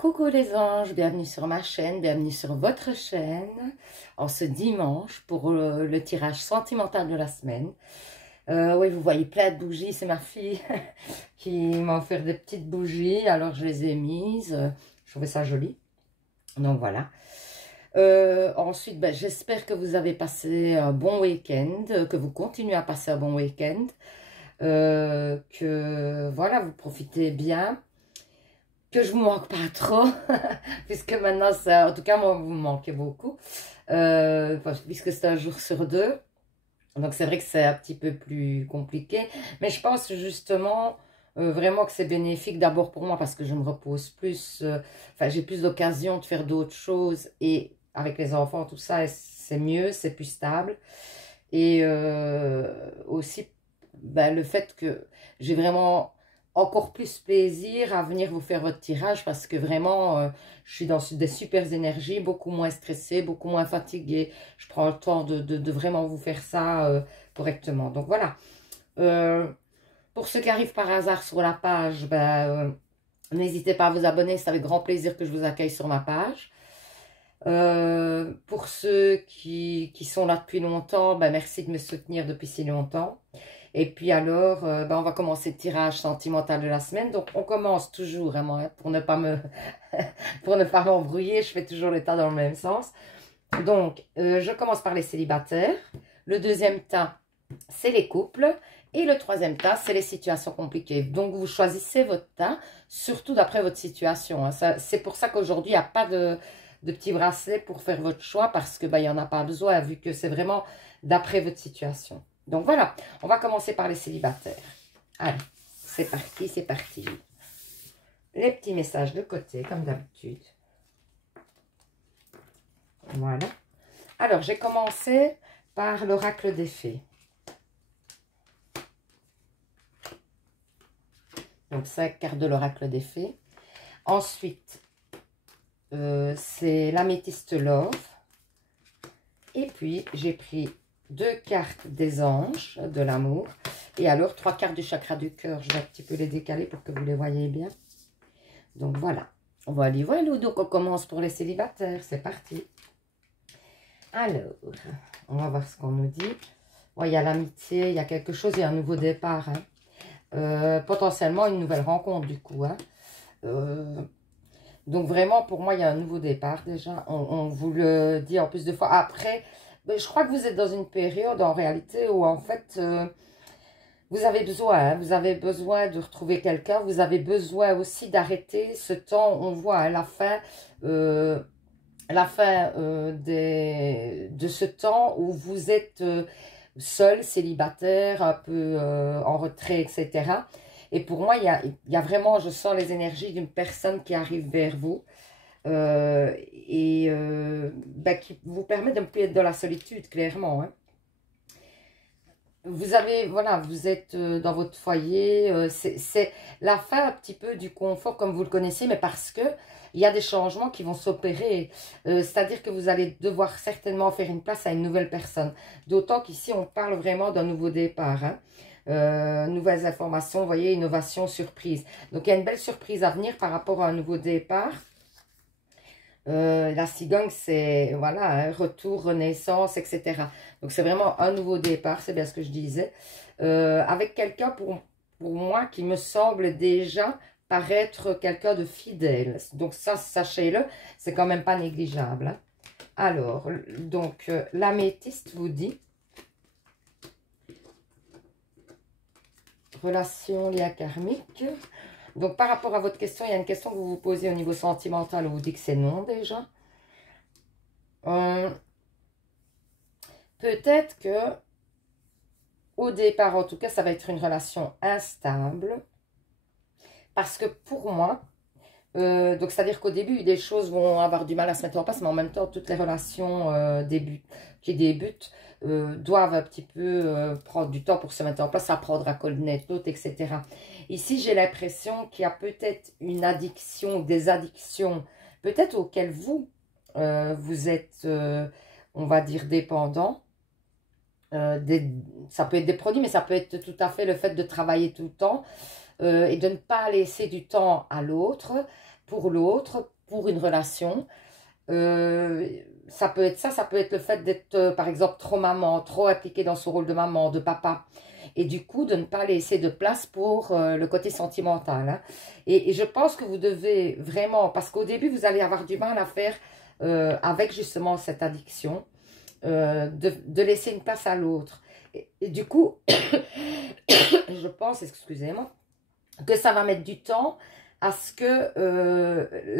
Coucou les anges, bienvenue sur ma chaîne, bienvenue sur votre chaîne en ce dimanche pour le tirage sentimental de la semaine. Oui, vous voyez plein de bougies, c'est ma fille qui m'a offert des petites bougies, alors je les ai mises, je trouvais ça joli, donc voilà. Ensuite, j'espère que vous avez passé un bon week-end, que vous continuez à passer un bon week-end, que voilà, vous profitez bien. Que je vous manque pas trop, puisque maintenant, ça, en tout cas, moi, vous me manquez beaucoup, puisque c'est un jour sur deux. Donc, c'est vrai que c'est un petit peu plus compliqué. Mais je pense justement, vraiment que c'est bénéfique d'abord pour moi, parce que je me repose plus, j'ai plus d'occasion de faire d'autres choses. Et avec les enfants, tout ça, c'est mieux, c'est plus stable. Et aussi, le fait que j'ai vraiment encore plus plaisir à venir vous faire votre tirage parce que vraiment, je suis dans des super énergies, beaucoup moins stressée, beaucoup moins fatiguée. Je prends le temps de vraiment vous faire ça correctement. Donc voilà. Pour ceux qui arrivent par hasard sur la page, n'hésitez pas à vous abonner. C'est avec grand plaisir que je vous accueille sur ma page. Pour ceux qui sont là depuis longtemps, merci de me soutenir depuis si longtemps. Et puis alors, on va commencer le tirage sentimental de la semaine. Donc, on commence toujours, pour ne pas pour ne pas m'embrouiller, je fais toujours les tas dans le même sens. Donc, je commence par les célibataires. Le deuxième tas, c'est les couples. Et le troisième tas, c'est les situations compliquées. Donc, vous choisissez votre tas, surtout d'après votre situation. C'est pour ça qu'aujourd'hui, il n'y a pas de petits bracelets pour faire votre choix parce que il n'y en a pas besoin vu que c'est vraiment d'après votre situation. Donc voilà, on va commencer par les célibataires. Allez, c'est parti, c'est parti. Les petits messages de côté, comme d'habitude. Voilà. Alors, j'ai commencé par l'oracle des fées. Donc, 5 cartes de l'oracle des fées. Ensuite, c'est l'améthyste love. Et puis, j'ai pris 2 cartes des anges de l'amour. Et alors, 3 cartes du chakra du cœur. Je vais un petit peu les décaler pour que vous les voyez bien. Donc, voilà. On va aller voir. Donc, on commence pour les célibataires. C'est parti. Alors, on va voir ce qu'on nous dit. Bon, il y a l'amitié, il y a quelque chose, il y a un nouveau départ. Potentiellement, une nouvelle rencontre, du coup. Donc, vraiment, pour moi, il y a un nouveau départ, déjà. On vous le dit en plus de fois. Après, je crois que vous êtes dans une période, en réalité, où, en fait, vous avez besoin de retrouver quelqu'un. Vous avez besoin aussi d'arrêter ce temps. On voit la fin de ce temps où vous êtes seul, célibataire, un peu en retrait, etc. Et pour moi, il y a vraiment, je sens les énergies d'une personne qui arrive vers vous qui vous permet de ne plus être dans la solitude, clairement. Vous avez, voilà, vous êtes dans votre foyer, c'est la fin un petit peu du confort comme vous le connaissez, mais parce que il y a des changements qui vont s'opérer, c'est-à-dire que vous allez devoir certainement faire une place à une nouvelle personne, d'autant qu'ici on parle vraiment d'un nouveau départ, nouvelles informations, vous voyez, innovation, surprise. Donc il y a une belle surprise à venir par rapport à un nouveau départ. La cigogne, c'est, voilà, retour, renaissance, etc. Donc, c'est vraiment un nouveau départ, c'est bien ce que je disais. Avec quelqu'un, pour moi, qui me semble déjà paraître quelqu'un de fidèle. Donc, ça, sachez-le, c'est quand même pas négligeable. Alors, donc, l'améthyste vous dit relation, lien karmique. Donc, par rapport à votre question, il y a une question que vous vous posez au niveau sentimental, où vous dites que c'est non, déjà. Peut-être que, au départ, en tout cas, ça va être une relation instable. Parce que pour moi, donc c'est-à-dire qu'au début, des choses vont avoir du mal à se mettre en place, mais en même temps, toutes les relations qui débutent doivent un petit peu prendre du temps pour se mettre en place, apprendre à connaître l'autre, etc. Ici, j'ai l'impression qu'il y a peut-être une addiction, des addictions, peut-être auxquelles vous êtes, on va dire, dépendant. Ça peut être des produits, mais ça peut être tout à fait le fait de travailler tout le temps et de ne pas laisser du temps à l'autre. pour l'autre, pour une relation. Ça peut être ça peut être le fait d'être, par exemple, trop maman, trop impliquée dans son rôle de maman, de papa. Et du coup, de ne pas laisser de place pour le côté sentimental. Hein. Et je pense que vous devez vraiment, parce qu'au début, vous allez avoir du mal à faire avec justement cette addiction, de laisser une place à l'autre. Et du coup, je pense, excusez-moi, que ça va mettre du temps à ce que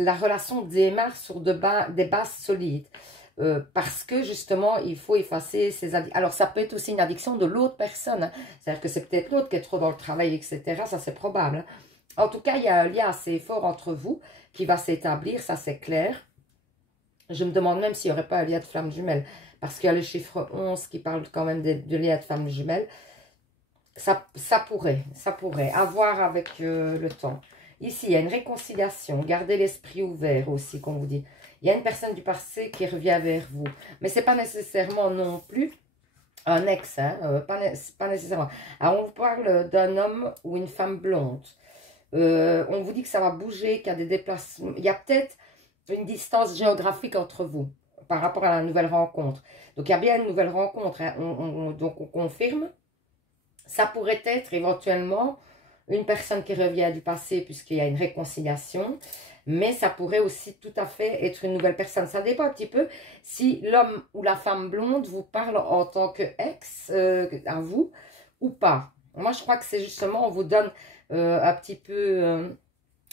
la relation démarre sur des bases solides. Parce que justement, il faut effacer ces addictions. Alors, ça peut être aussi une addiction de l'autre personne. Hein. C'est-à-dire que c'est peut-être l'autre qui est trop dans le travail, etc. Ça, c'est probable. Hein. En tout cas, il y a un lien assez fort entre vous qui va s'établir, ça c'est clair. Je me demande même s'il n'y aurait pas un lien de flamme jumelle. Parce qu'il y a le chiffre 11 qui parle quand même de lien de flamme jumelle. Ça pourrait. À voir avec le temps. Ici, il y a une réconciliation. Gardez l'esprit ouvert aussi, qu'on vous dit. Il y a une personne du passé qui revient vers vous. Mais ce n'est pas nécessairement non plus un ex. Hein, pas nécessairement. Alors, on vous parle d'un homme ou une femme blonde. On vous dit que ça va bouger, qu'il y a des déplacements. Il y a peut-être une distance géographique entre vous par rapport à la nouvelle rencontre. Donc, il y a bien une nouvelle rencontre. Hein. Donc, on confirme. Ça pourrait être éventuellement une personne qui revient du passé puisqu'il y a une réconciliation. Mais ça pourrait aussi tout à fait être une nouvelle personne. Ça dépend un petit peu si l'homme ou la femme blonde vous parle en tant que ex à vous ou pas. Moi, je crois que c'est justement, on vous donne un petit peu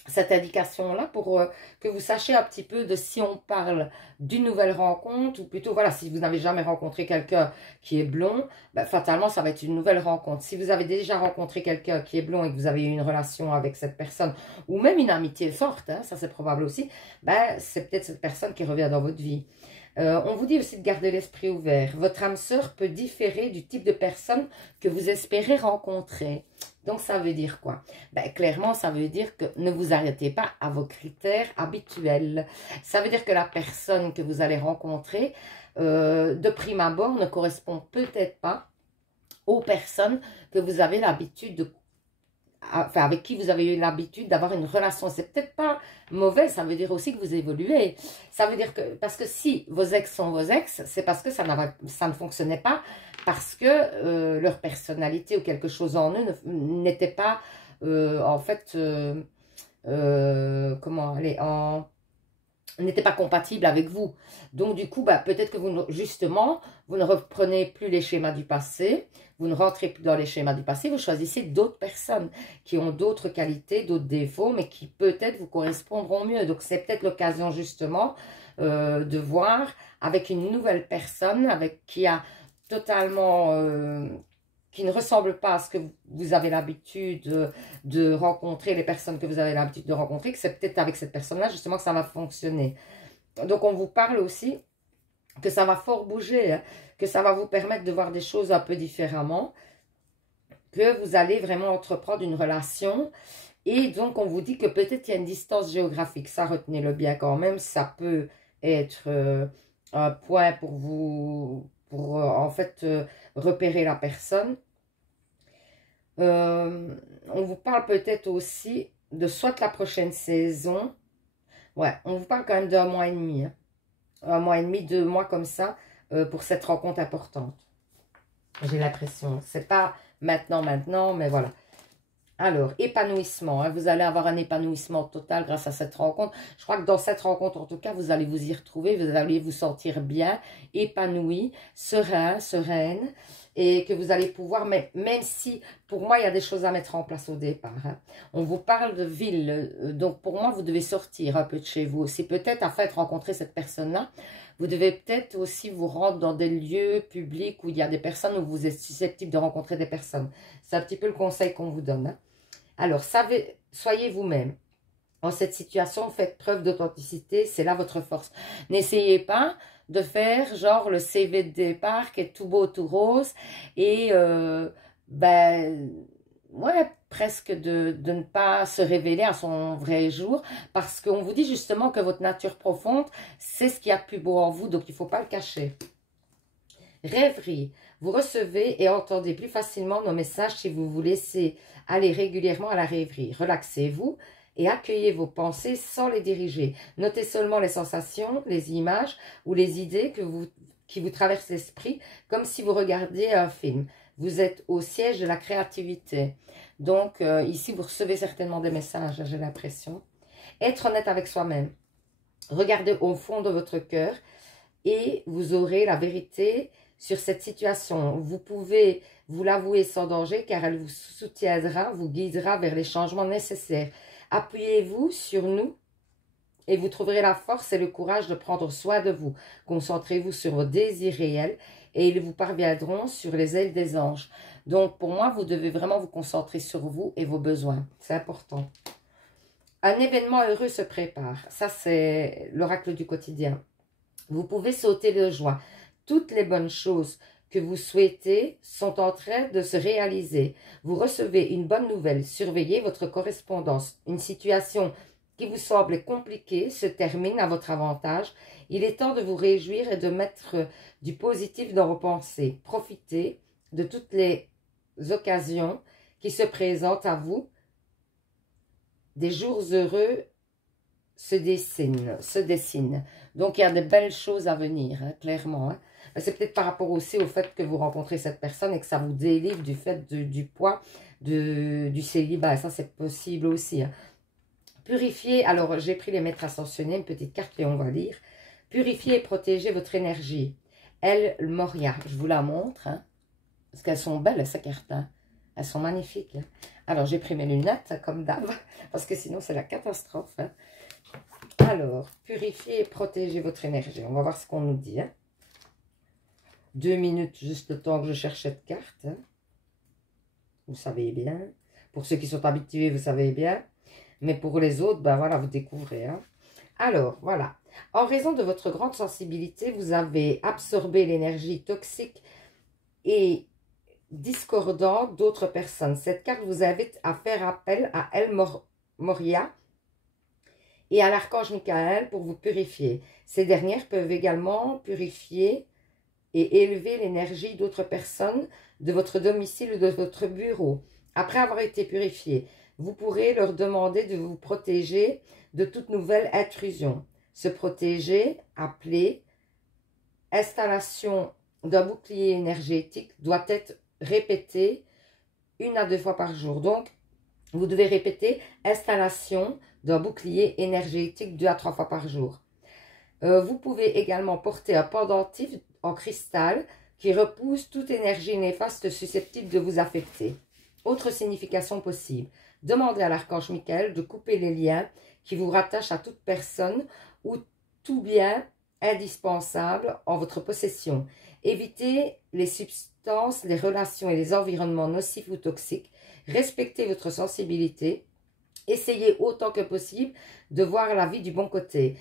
cette indication-là pour que vous sachiez un petit peu de si on parle d'une nouvelle rencontre, ou plutôt, voilà, si vous n'avez jamais rencontré quelqu'un qui est blond, ben, fatalement, ça va être une nouvelle rencontre. Si vous avez déjà rencontré quelqu'un qui est blond et que vous avez eu une relation avec cette personne, ou même une amitié forte, hein, ça c'est probable aussi, ben, c'est peut-être cette personne qui revient dans votre vie. On vous dit aussi de garder l'esprit ouvert. Votre âme sœur peut différer du type de personne que vous espérez rencontrer. Donc, ça veut dire quoi? Ben, clairement, ça veut dire que ne vous arrêtez pas à vos critères habituels. Ça veut dire que la personne que vous allez rencontrer, de prime abord, ne correspond peut-être pas aux personnes que vous avez l'habitude de enfin, avec qui vous avez eu l'habitude d'avoir une relation. C'est peut-être pas mauvais, ça veut dire aussi que vous évoluez. Ça veut dire que, parce que si vos ex sont vos ex, c'est parce que ça ne fonctionnait pas, parce que leur personnalité ou quelque chose en eux n'était pas, en fait, comment aller, n'était pas compatible avec vous. Donc, du coup, bah, peut-être que vous, justement, vous ne reprenez plus les schémas du passé, vous ne rentrez plus dans les schémas du passé, vous choisissez d'autres personnes qui ont d'autres qualités, d'autres défauts, mais qui peut-être vous correspondront mieux. Donc, c'est peut-être l'occasion, justement, de voir avec une nouvelle personne, avec qui a totalement... qui ne ressemble pas à ce que vous avez l'habitude de rencontrer, les personnes que vous avez l'habitude de rencontrer, que c'est peut-être avec cette personne-là, justement, que ça va fonctionner. Donc, on vous parle aussi que ça va fort bouger, hein, que ça va vous permettre de voir des choses un peu différemment, que vous allez vraiment entreprendre une relation. Et donc, on vous dit que peut-être il y a une distance géographique. Ça, retenez-le bien quand même. Ça peut être un point pour vous, pour en fait repérer la personne. On vous parle peut-être aussi de soit la prochaine saison. Ouais, on vous parle quand même d'un mois et demi. Hein. Un mois et demi, 2 mois comme ça, pour cette rencontre importante. J'ai l'impression. C'est pas maintenant, mais voilà. Alors, épanouissement. Hein, vous allez avoir un épanouissement total grâce à cette rencontre. Je crois que dans cette rencontre, en tout cas, vous allez vous y retrouver. Vous allez vous sentir bien, épanoui, serein, sereine. Et que vous allez pouvoir, mais même si, pour moi, il y a des choses à mettre en place au départ. Hein. On vous parle de ville. Donc, pour moi, vous devez sortir un peu de chez vous aussi. Peut-être, afin de rencontrer cette personne-là, vous devez peut-être aussi vous rendre dans des lieux publics où il y a des personnes, où vous êtes susceptible de rencontrer des personnes. C'est un petit peu le conseil qu'on vous donne. Hein. Alors, soyez vous-même. En cette situation, faites preuve d'authenticité, c'est là votre force. N'essayez pas de faire genre le CV de départ qui est tout beau, tout rose et ben ouais, presque de ne pas se révéler à son vrai jour parce qu'on vous dit justement que votre nature profonde, c'est ce qu'il y a de plus beau en vous, donc il ne faut pas le cacher. Rêverie. Vous recevez et entendez plus facilement nos messages si vous vous laissez aller régulièrement à la rêverie. Relaxez-vous et accueillez vos pensées sans les diriger. Notez seulement les sensations, les images ou les idées qui vous traversent l'esprit, comme si vous regardiez un film. Vous êtes au siège de la créativité. Donc, ici, vous recevez certainement des messages, j'ai l'impression. Être honnête avec soi-même. Regardez au fond de votre cœur et vous aurez la vérité sur cette situation. Vous pouvez vous l'avouer sans danger car elle vous soutiendra, vous guidera vers les changements nécessaires. Appuyez-vous sur nous et vous trouverez la force et le courage de prendre soin de vous. Concentrez-vous sur vos désirs réels et ils vous parviendront sur les ailes des anges. Donc pour moi, vous devez vraiment vous concentrer sur vous et vos besoins. C'est important. Un événement heureux se prépare. Ça, c'est l'oracle du quotidien. Vous pouvez sauter de joie. Toutes les bonnes choses que vous souhaitez sont en train de se réaliser. Vous recevez une bonne nouvelle. Surveillez votre correspondance. Une situation qui vous semble compliquée se termine à votre avantage. Il est temps de vous réjouir et de mettre du positif dans vos pensées. Profitez de toutes les occasions qui se présentent à vous. Des jours heureux se dessinent. Donc, il y a de belles choses à venir, hein, clairement. Hein. C'est peut-être par rapport aussi au fait que vous rencontrez cette personne et que ça vous délivre du fait du poids, du célibat. Ça, c'est possible aussi. Hein. Purifier, alors j'ai pris les maîtres ascensionnés, une petite carte et on va lire. Purifier et protéger votre énergie. Elle, Moria, je vous la montre. Hein, parce qu'elles sont belles, ces cartes. Hein. Elles sont magnifiques. Hein. Alors, j'ai pris mes lunettes, comme d'hab, parce que sinon, c'est la catastrophe. Hein. Alors, purifier et protéger votre énergie. On va voir ce qu'on nous dit. Hein. 2 minutes, juste le temps que je cherche cette carte. Hein. Vous savez bien. Pour ceux qui sont habitués, vous savez bien. Mais pour les autres, ben voilà, vous découvrez. Hein. Alors, voilà. En raison de votre grande sensibilité, vous avez absorbé l'énergie toxique et discordante d'autres personnes. Cette carte vous invite à faire appel à El Moria et à l'archange Michael pour vous purifier. Ces dernières peuvent également purifier et élever l'énergie d'autres personnes de votre domicile ou de votre bureau. Après avoir été purifié, vous pourrez leur demander de vous protéger de toute nouvelle intrusion. Se protéger, appelé installation d'un bouclier énergétique, doit être répété 1 à 2 fois par jour. Donc, vous devez répéter installation d'un bouclier énergétique 2 à 3 fois par jour. Vous pouvez également porter un pendentif en cristal qui repousse toute énergie néfaste susceptible de vous affecter. Autre signification possible. Demandez à l'archange Michael de couper les liens qui vous rattachent à toute personne ou tout bien indispensable en votre possession. Évitez les substances, les relations et les environnements nocifs ou toxiques. Respectez votre sensibilité. Essayez autant que possible de voir la vie du bon côté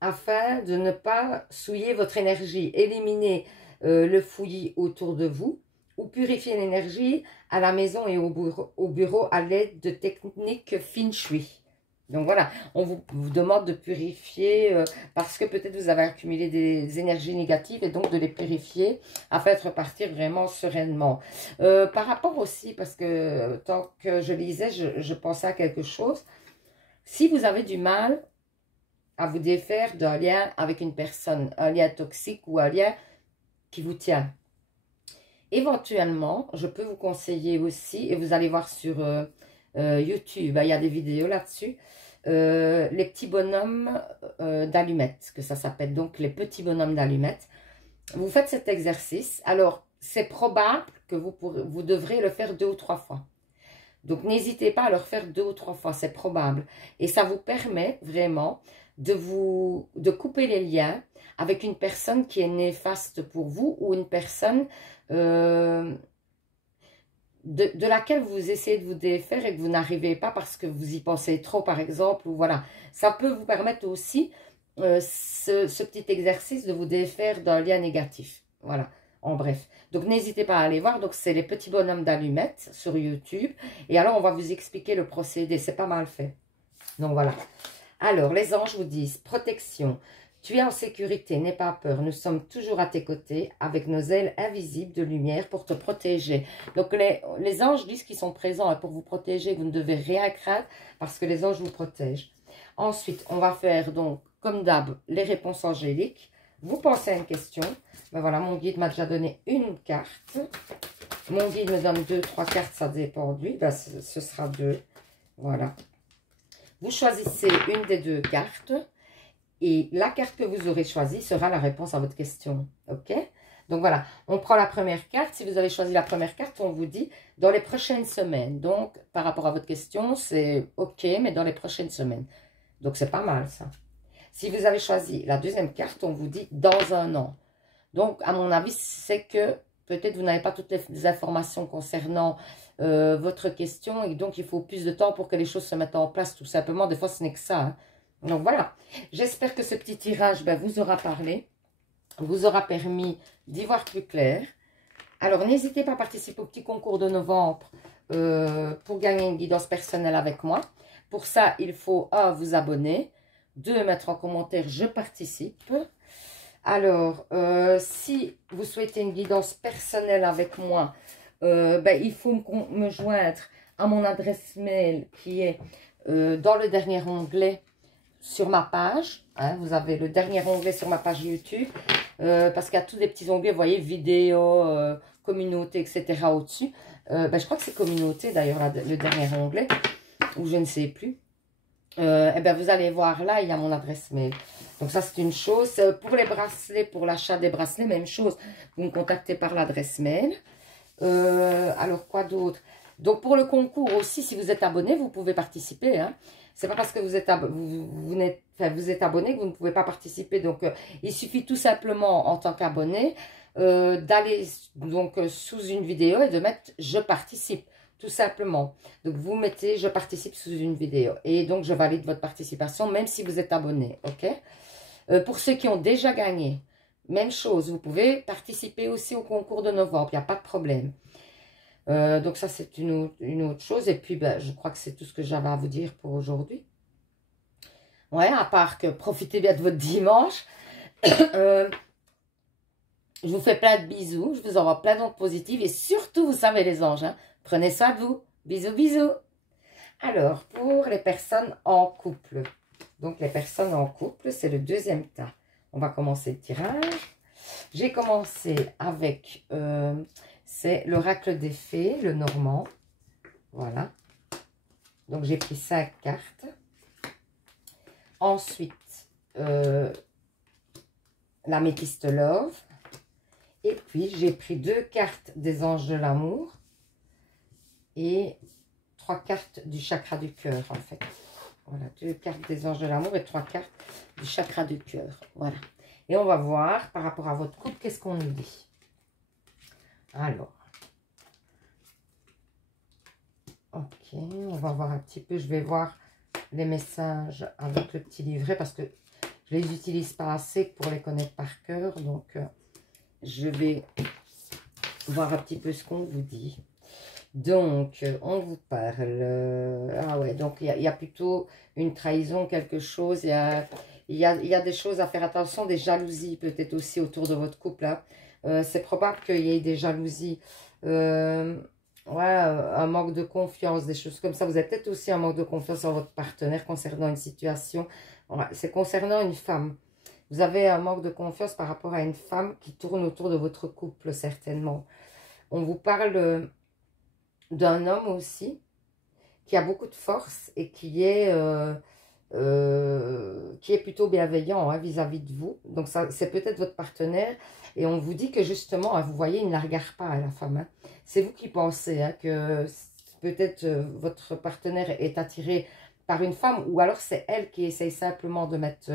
afin de ne pas souiller votre énergie. Éliminez le fouillis autour de vous ou purifiez l'énergie à la maison et au bureau à l'aide de techniques Feng Shui. Donc voilà, on vous demande de purifier parce que peut-être vous avez accumulé des énergies négatives et donc de les purifier afin de repartir vraiment sereinement. Par rapport aussi, parce que tant que je lisais, je pensais à quelque chose. Si vous avez du mal à vous défaire d'un lien avec une personne, un lien toxique ou un lien qui vous tient, éventuellement, je peux vous conseiller aussi, et vous allez voir sur YouTube, il y a des vidéos là-dessus, les petits bonhommes d'allumettes, que ça s'appelle donc les petits bonhommes d'allumettes. Vous faites cet exercice, alors c'est probable que vous devrez le faire 2 ou 3 fois. Donc n'hésitez pas à le faire 2 ou 3 fois, c'est probable. Et ça vous permet vraiment de couper les liens avec une personne qui est néfaste pour vous ou une personne de laquelle vous essayez de vous défaire et que vous n'arrivez pas parce que vous y pensez trop, par exemple, ou voilà. Ça peut vous permettre aussi, ce petit exercice, de vous défaire d'un lien négatif. Voilà, en bref. Donc, n'hésitez pas à aller voir. Donc, c'est les petits bonhommes d'allumettes sur YouTube. Et alors, on va vous expliquer le procédé. C'est pas mal fait. Donc, voilà. Alors, les anges vous disent protection. Tu es en sécurité, n'aie pas peur. Nous sommes toujours à tes côtés avec nos ailes invisibles de lumière pour te protéger. Donc, les anges disent qu'ils sont présents hein, pour vous protéger. Vous ne devez rien craindre parce que les anges vous protègent. Ensuite, on va faire donc, comme d'hab, les réponses angéliques. Vous pensez à une question. Ben voilà, mon guide m'a déjà donné une carte. Mon guide me donne 2, 3 cartes, ça dépend de lui. Ben, ce sera 2. Voilà. Vous choisissez une des 2 cartes. Et la carte que vous aurez choisie sera la réponse à votre question. OK? Donc voilà, on prend la première carte. Si vous avez choisi la première carte, on vous dit dans les prochaines semaines. Donc, par rapport à votre question, c'est OK, mais dans les prochaines semaines. Donc, c'est pas mal, ça. Si vous avez choisi la deuxième carte, on vous dit dans un an. Donc, à mon avis, c'est que peut-être vous n'avez pas toutes les informations concernant votre question. Et donc, il faut plus de temps pour que les choses se mettent en place, tout simplement. Des fois, ce n'est que ça, hein. Donc voilà, j'espère que ce petit tirage vous aura parlé, vous aura permis d'y voir plus clair. Alors n'hésitez pas à participer au petit concours de novembre pour gagner une guidance personnelle avec moi. Pour ça, il faut 1, vous abonner, 2, mettre en commentaire je participe. Alors, si vous souhaitez une guidance personnelle avec moi, il faut me joindre à mon adresse mail qui est dans le dernier onglet sur ma page, hein, vous avez le dernier onglet sur ma page YouTube, parce qu'il y a tous des petits onglets, vous voyez, vidéo, communauté, etc. au-dessus. Je crois que c'est communauté, d'ailleurs, le dernier onglet, ou je ne sais plus. Vous allez voir là, il y a mon adresse mail. Donc ça, c'est une chose. Pour les bracelets, pour l'achat des bracelets, même chose, vous me contactez par l'adresse mail. Alors, quoi d'autre? Donc, pour le concours aussi, si vous êtes abonné, vous pouvez participer, hein. C'est pas parce que vous êtes abonné que vous ne pouvez pas participer. Donc, il suffit tout simplement, en tant qu'abonné, d'aller donc sous une vidéo et de mettre « Je participe ». Tout simplement. Donc, vous mettez « Je participe » sous une vidéo. Et donc, je valide votre participation, même si vous êtes abonné. OK? Pour ceux qui ont déjà gagné, même chose. Vous pouvez participer aussi au concours de novembre. Il n'y a pas de problème. Donc ça, c'est une autre chose. Et puis, je crois que c'est tout ce que j'avais à vous dire pour aujourd'hui. Ouais, à part que profitez bien de votre dimanche. Je vous fais plein de bisous. Je vous envoie plein d'ondes positives. Et surtout, vous savez les anges, hein, prenez soin de vous. Bisous, bisous. Alors, pour les personnes en couple. Donc, les personnes en couple, c'est le deuxième tas. On va commencer le tirage. J'ai commencé avec... c'est l'oracle des fées, le normand. Voilà. Donc, j'ai pris 5 cartes. Ensuite, l'améthyste love. Et puis, j'ai pris 2 cartes des anges de l'amour. Et 3 cartes du chakra du cœur, en fait. Voilà, 2 cartes des anges de l'amour et 3 cartes du chakra du cœur. Voilà. Et on va voir, par rapport à votre couple, qu'est-ce qu'on nous dit. Alors. Ok, on va voir un petit peu. Je vais voir les messages avec le petit livret parce que je ne les utilise pas assez pour les connaître par cœur. Donc, je vais voir un petit peu ce qu'on vous dit. Donc, on vous parle. Ah ouais, donc il y a plutôt une trahison, quelque chose. Il y a des choses à faire attention, des jalousies peut-être aussi autour de votre couple. Hein. C'est probable qu'il y ait des jalousies. Ouais, un manque de confiance, des choses comme ça. Vous avez peut-être aussi un manque de confiance en votre partenaire concernant une situation. Ouais, c'est concernant une femme. Vous avez un manque de confiance par rapport à une femme qui tourne autour de votre couple, certainement. On vous parle d'un homme aussi qui a beaucoup de force et qui est plutôt bienveillant hein, vis-à-vis de vous. Donc, c'est peut-être votre partenaire. Et on vous dit que justement, hein, vous voyez, il ne la regarde pas à la femme. Hein. C'est vous qui pensez hein, que peut-être votre partenaire est attiré par une femme ou alors c'est elle qui essaye simplement de mettre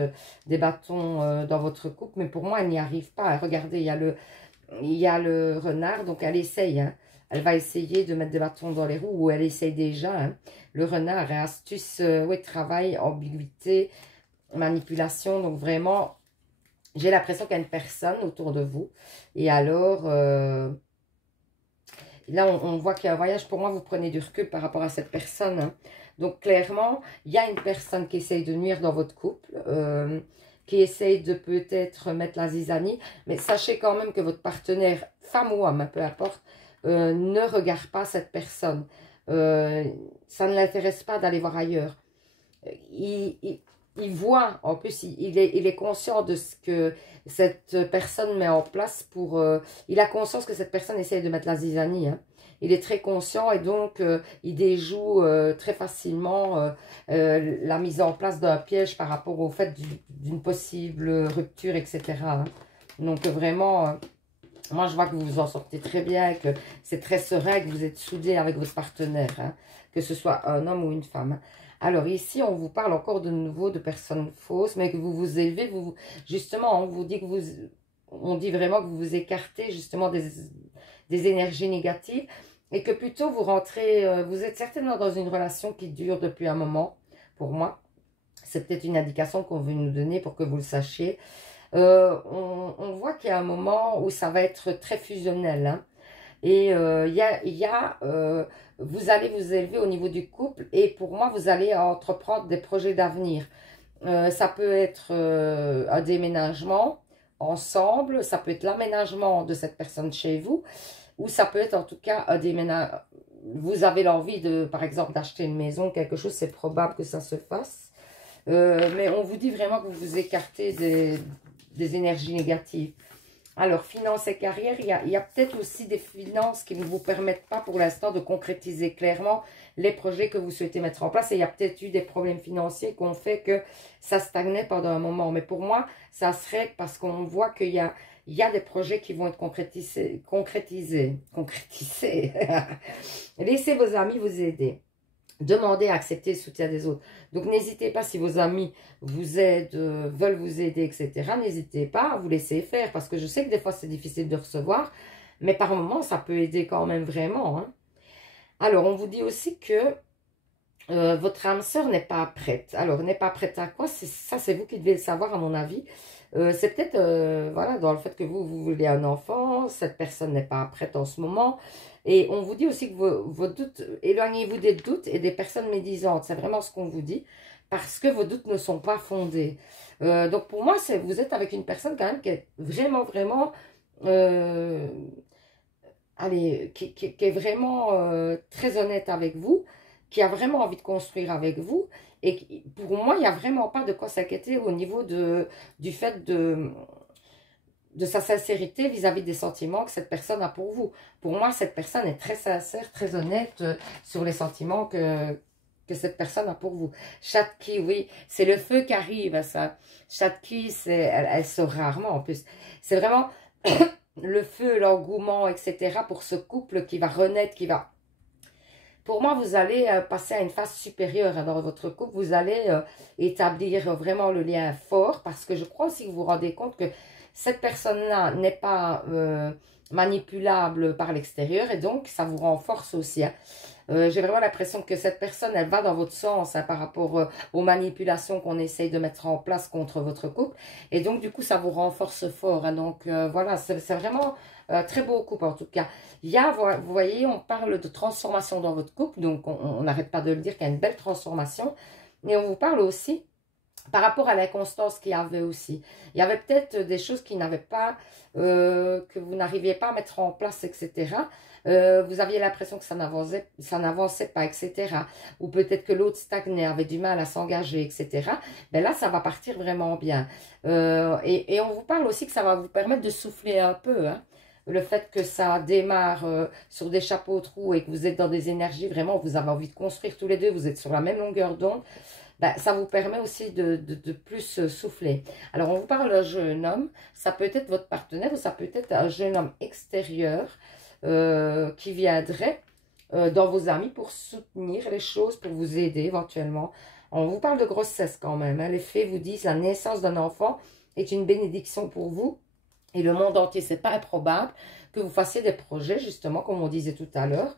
des bâtons dans votre couple. Mais pour moi, elle n'y arrive pas. Hein. Regardez, il y a le renard, donc elle essaye. Hein. Elle va essayer de mettre des bâtons dans les roues ou elle essaye déjà. Hein. Le renard, hein, astuce, ouais, travail, ambiguïté, manipulation. Donc vraiment, j'ai l'impression qu'il y a une personne autour de vous. Et alors, là, on voit qu'il y a un voyage. Pour moi, vous prenez du recul par rapport à cette personne. Hein. Donc clairement, il y a une personne qui essaye de nuire dans votre couple. qui essaye de peut-être mettre la zizanie. Mais sachez quand même que votre partenaire, femme ou homme, peu importe, ne regarde pas cette personne. Ça ne l'intéresse pas d'aller voir ailleurs. Il voit, en plus, il est conscient de ce que cette personne met en place pour... il a conscience que cette personne essaye de mettre la zizanie, hein. Il est très conscient et donc il déjoue très facilement la mise en place d'un piège par rapport au fait d'une possible rupture, etc. hein. Donc vraiment, moi je vois que vous vous en sortez très bien, que c'est très serein, que vous êtes soudés avec votre partenaire, hein, que ce soit un homme ou une femme. Alors ici, on vous parle encore de nouveau de personnes fausses, mais que vous vous élevez, justement, on vous dit que on dit vraiment que vous vous écartez justement des énergies négatives et que plutôt vous rentrez, vous êtes certainement dans une relation qui dure depuis un moment, pour moi. C'est peut-être une indication qu'on veut nous donner pour que vous le sachiez. On voit qu'il y a un moment où ça va être très fusionnel, hein. Et vous allez vous élever au niveau du couple et pour moi, vous allez entreprendre des projets d'avenir. Ça peut être un déménagement ensemble, ça peut être l'aménagement de cette personne chez vous, ou ça peut être en tout cas un déménagement. Vous avez l'envie de, par exemple, d'acheter une maison, quelque chose, c'est probable que ça se fasse. Mais on vous dit vraiment que vous vous écartez des énergies négatives. Alors, finances et carrière, il y a peut-être aussi des finances qui ne vous permettent pas pour l'instant de concrétiser clairement les projets que vous souhaitez mettre en place. Et il y a peut-être eu des problèmes financiers qui ont fait que ça stagnait pendant un moment. Mais pour moi, ça serait parce qu'on voit qu'il y a des projets qui vont être concrétisés. Laissez vos amis vous aider. Demandez à accepter le soutien des autres. Donc, n'hésitez pas, si vos amis vous aident, veulent vous aider, etc. N'hésitez pas à vous laisser faire. Parce que je sais que des fois, c'est difficile de recevoir. Mais par moments, ça peut aider quand même vraiment, hein. Alors, on vous dit aussi que votre âme sœur n'est pas prête. Alors, n'est pas prête à quoi? Ça, c'est vous qui devez le savoir, à mon avis. C'est peut-être, voilà, dans le fait que vous voulez un enfant. Cette personne n'est pas prête en ce moment. Et on vous dit aussi que vos doutes, éloignez-vous des doutes et des personnes médisantes. C'est vraiment ce qu'on vous dit. Parce que vos doutes ne sont pas fondés. Donc pour moi, vous êtes avec une personne quand même qui est vraiment, vraiment... allez, qui est vraiment très honnête avec vous. Qui a vraiment envie de construire avec vous. Et pour moi, il n'y a vraiment pas de quoi s'inquiéter au niveau du fait de sa sincérité vis-à-vis des sentiments que cette personne a pour vous. Pour moi, cette personne est très sincère, très honnête sur les sentiments que cette personne a pour vous. Chatki, oui, c'est le feu qui arrive, ça. Chatki, elle sort rarement en plus. C'est vraiment le feu, l'engouement, etc. pour ce couple qui va renaître, qui va... Pour moi, vous allez passer à une phase supérieure dans votre couple. Vous allez établir vraiment le lien fort parce que je crois aussi que vous vous rendez compte que cette personne-là n'est pas manipulable par l'extérieur et donc ça vous renforce aussi, hein. J'ai vraiment l'impression que cette personne, elle va dans votre sens, hein, par rapport aux manipulations qu'on essaye de mettre en place contre votre couple. Et donc, du coup, ça vous renforce fort, hein. Donc, voilà, c'est vraiment très beau couple en tout cas. Il y a, vous voyez, on parle de transformation dans votre couple. Donc, on n'arrête pas de le dire qu'il y a une belle transformation. Et on vous parle aussi par rapport à l'inconstance qu'il y avait aussi. Il y avait peut-être des choses qui n'avaient pas, que vous n'arriviez pas à mettre en place, etc. Vous aviez l'impression que ça n'avançait pas, etc. Ou peut-être que l'autre stagnait, avait du mal à s'engager, etc. Ben là, ça va partir vraiment bien. Et on vous parle aussi que ça va vous permettre de souffler un peu, hein. Le fait que ça démarre sur des chapeaux de roue et que vous êtes dans des énergies, vraiment, vous avez envie de construire tous les deux, vous êtes sur la même longueur d'onde. Ben, ça vous permet aussi de plus souffler. Alors, on vous parle d'un jeune homme. Ça peut être votre partenaire ou ça peut être un jeune homme extérieur qui viendrait dans vos amis pour soutenir les choses, pour vous aider éventuellement. On vous parle de grossesse quand même, hein. Les fées vous disent la naissance d'un enfant est une bénédiction pour vous et le monde entier. C'est pas improbable que vous fassiez des projets, justement, comme on disait tout à l'heure.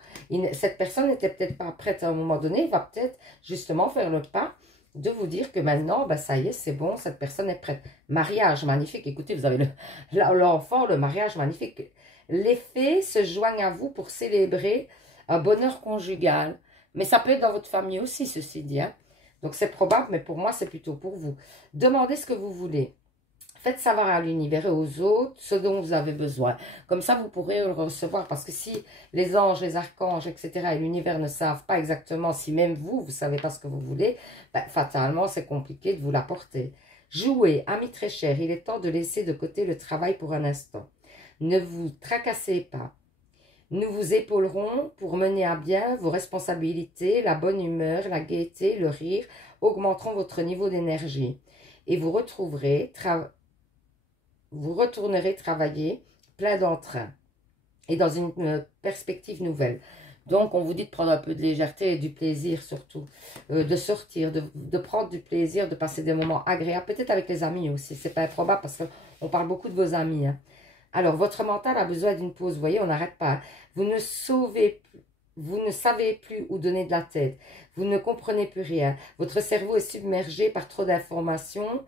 Cette personne n'était peut-être pas prête à un moment donné. Il va peut-être justement faire le pas de vous dire que maintenant, ben, ça y est, c'est bon, cette personne est prête. Mariage magnifique. Écoutez, vous avez l'enfant, le mariage magnifique. Les fées se joignent à vous pour célébrer un bonheur conjugal. Mais ça peut être dans votre famille aussi, ceci dit, hein. Donc, c'est probable, mais pour moi, c'est plutôt pour vous. Demandez ce que vous voulez. Faites savoir à l'univers et aux autres ce dont vous avez besoin. Comme ça, vous pourrez le recevoir. Parce que si les anges, les archanges, etc. et l'univers ne savent pas exactement, si même vous, vous ne savez pas ce que vous voulez, ben, fatalement, c'est compliqué de vous l'apporter. Jouez, amis très chers, il est temps de laisser de côté le travail pour un instant. Ne vous tracassez pas. Nous vous épaulerons pour mener à bien vos responsabilités, la bonne humeur, la gaieté, le rire augmenteront votre niveau d'énergie. Et vous retournerez travailler plein d'entrain et dans une perspective nouvelle. Donc, on vous dit de prendre un peu de légèreté et du plaisir surtout, de sortir, de prendre du plaisir, de passer des moments agréables, peut-être avec les amis aussi, c'est pas improbable parce qu'on parle beaucoup de vos amis. Hein. Alors, votre mental a besoin d'une pause, vous voyez, on n'arrête pas. Hein. Vous ne savez plus où donner de la tête, vous ne comprenez plus rien, votre cerveau est submergé par trop d'informations,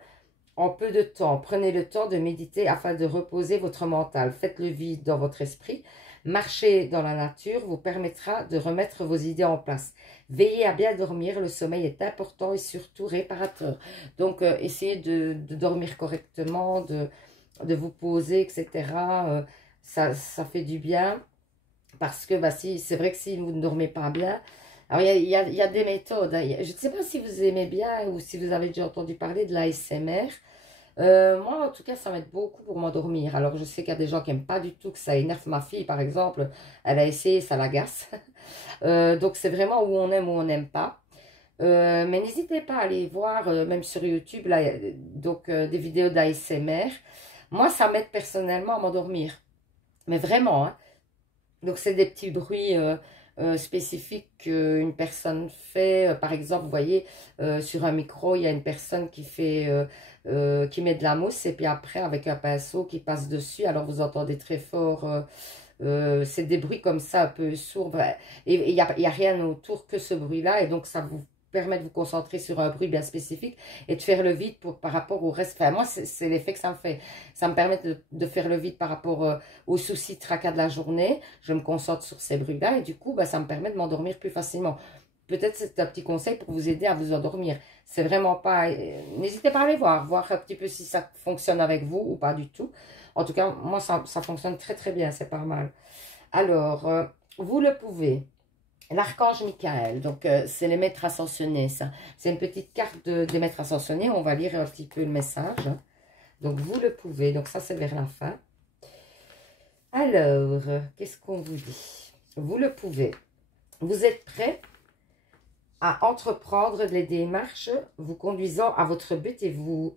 en peu de temps, prenez le temps de méditer afin de reposer votre mental. Faites le vide dans votre esprit. Marcher dans la nature vous permettra de remettre vos idées en place. Veillez à bien dormir. Le sommeil est important et surtout réparateur. Donc, essayez de dormir correctement, de vous poser, etc. Ça fait du bien. Parce que bah, c'est vrai que si vous ne dormez pas bien... Alors, il y a des méthodes. Hein. Je ne sais pas si vous aimez bien ou si vous avez déjà entendu parler de l'ASMR. Moi, en tout cas, ça m'aide beaucoup pour m'endormir. Alors, je sais qu'il y a des gens qui n'aiment pas du tout, que ça énerve ma fille, par exemple. Elle a essayé, ça l'agace. Donc, c'est vraiment où on aime, où on n'aime pas. Mais n'hésitez pas à aller voir, même sur YouTube, là, donc, des vidéos d'ASMR. Moi, ça m'aide personnellement à m'endormir. Mais vraiment, hein. Donc, c'est des petits bruits... spécifique qu'une personne fait. Par exemple, vous voyez, sur un micro, il y a une personne qui fait, qui met de la mousse et puis après, avec un pinceau qui passe dessus, alors vous entendez très fort, c'est des bruits comme ça, un peu sourds, et il n'y a rien autour que ce bruit-là, et donc ça vous permet de vous concentrer sur un bruit bien spécifique et de faire le vide par rapport au reste. Enfin, moi, c'est l'effet que ça me fait. Ça me permet de faire le vide par rapport aux soucis, tracas de la journée. Je me concentre sur ces bruits-là et du coup, bah, ça me permet de m'endormir plus facilement. Peut-être c'est un petit conseil pour vous aider à vous endormir. C'est vraiment pas... N'hésitez pas à aller voir un petit peu si ça fonctionne avec vous ou pas du tout. En tout cas, moi, ça fonctionne très très bien, c'est pas mal. Alors, vous le pouvez. L'archange Michael, donc c'est les maîtres ascensionnés, ça. C'est une petite carte des maîtres ascensionnés. On va lire un petit peu le message. Donc, vous le pouvez. Donc, ça, c'est vers la fin. Alors, qu'est-ce qu'on vous dit? Vous le pouvez. Vous êtes prêt à entreprendre les démarches vous conduisant à votre but et vous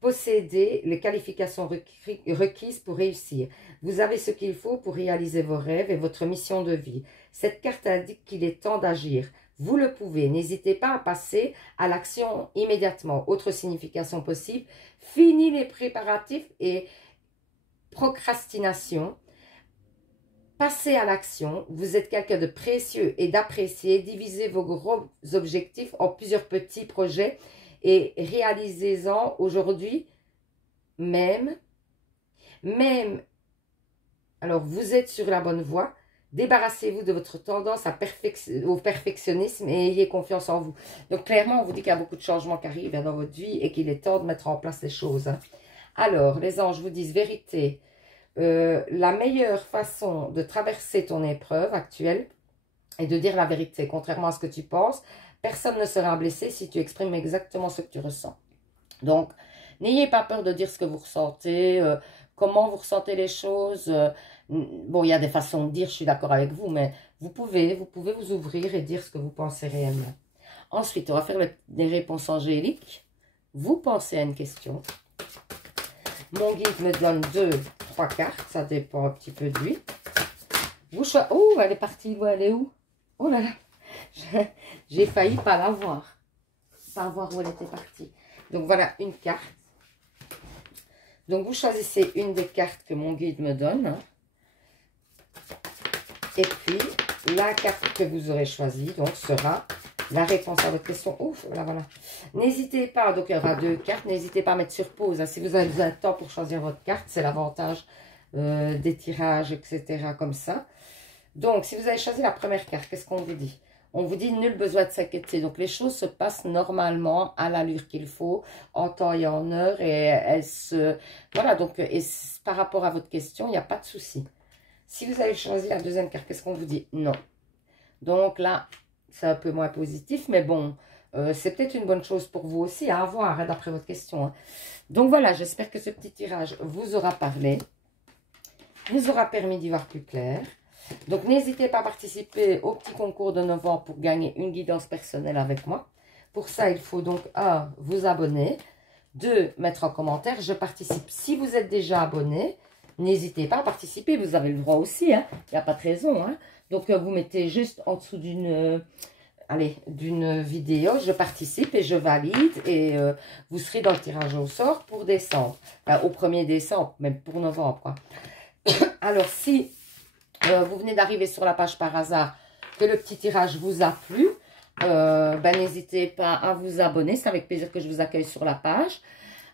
possédez les qualifications requises pour réussir. Vous avez ce qu'il faut pour réaliser vos rêves et votre mission de vie. Cette carte indique qu'il est temps d'agir. Vous le pouvez. N'hésitez pas à passer à l'action immédiatement. Autre signification possible. Fini les préparatifs et procrastination. Passez à l'action. Vous êtes quelqu'un de précieux et d'apprécié. Divisez vos gros objectifs en plusieurs petits projets et réalisez-en aujourd'hui même. Alors, vous êtes sur la bonne voie. Débarrassez-vous de votre tendance au perfectionnisme et ayez confiance en vous. Donc, clairement, on vous dit qu'il y a beaucoup de changements qui arrivent dans votre vie et qu'il est temps de mettre en place les choses. Hein. Alors, les anges vous disent vérité. La meilleure façon de traverser ton épreuve actuelle est de dire la vérité. Contrairement à ce que tu penses, personne ne sera blessé si tu exprimes exactement ce que tu ressens. Donc, n'ayez pas peur de dire ce que vous ressentez, comment vous ressentez les choses. Bon, il y a des façons de dire, je suis d'accord avec vous, mais vous pouvez vous ouvrir et dire ce que vous pensez réellement. Ensuite, on va faire des réponses angéliques. Vous pensez à une question. Mon guide me donne 3 cartes, ça dépend un petit peu de lui. Oh, elle est partie, elle est où? Oh là là, j'ai failli pas la voir. Pas voir où elle était partie. Donc voilà, une carte. Donc vous choisissez une des cartes que mon guide me donne. Hein. Et puis, la carte que vous aurez choisie, donc, sera la réponse à votre question. Ouf, là, voilà. N'hésitez pas, donc il y aura 2 cartes, n'hésitez pas à mettre sur pause. Hein. Si vous avez besoin de temps pour choisir votre carte, c'est l'avantage des tirages, etc. comme ça. Donc, si vous avez choisi la première carte, qu'est-ce qu'on vous dit? On vous dit nul besoin de s'inquiéter. Donc, les choses se passent normalement à l'allure qu'il faut, en temps et en heure. Et elles se... Voilà, donc, par rapport à votre question, il n'y a pas de souci. Si vous avez choisi la deuxième carte, qu'est-ce qu'on vous dit? Non. Donc là, c'est un peu moins positif, mais bon, c'est peut-être une bonne chose pour vous aussi à avoir, hein, d'après votre question. Hein. Donc voilà, j'espère que ce petit tirage vous aura parlé, vous aura permis d'y voir plus clair. Donc n'hésitez pas à participer au petit concours de novembre pour gagner une guidance personnelle avec moi. Pour ça, il faut donc 1, vous abonner, 2, mettre en commentaire, je participe. Si vous êtes déjà abonné, n'hésitez pas à participer, vous avez le droit aussi, hein, il n'y a pas de raison. Hein. Donc vous mettez juste en dessous d'une vidéo, je participe et je valide et vous serez dans le tirage au sort pour décembre, enfin, au 1er décembre, même pour novembre, quoi. Alors, si vous venez d'arriver sur la page par hasard, que le petit tirage vous a plu, ben, n'hésitez pas à vous abonner. C'est avec plaisir que je vous accueille sur la page.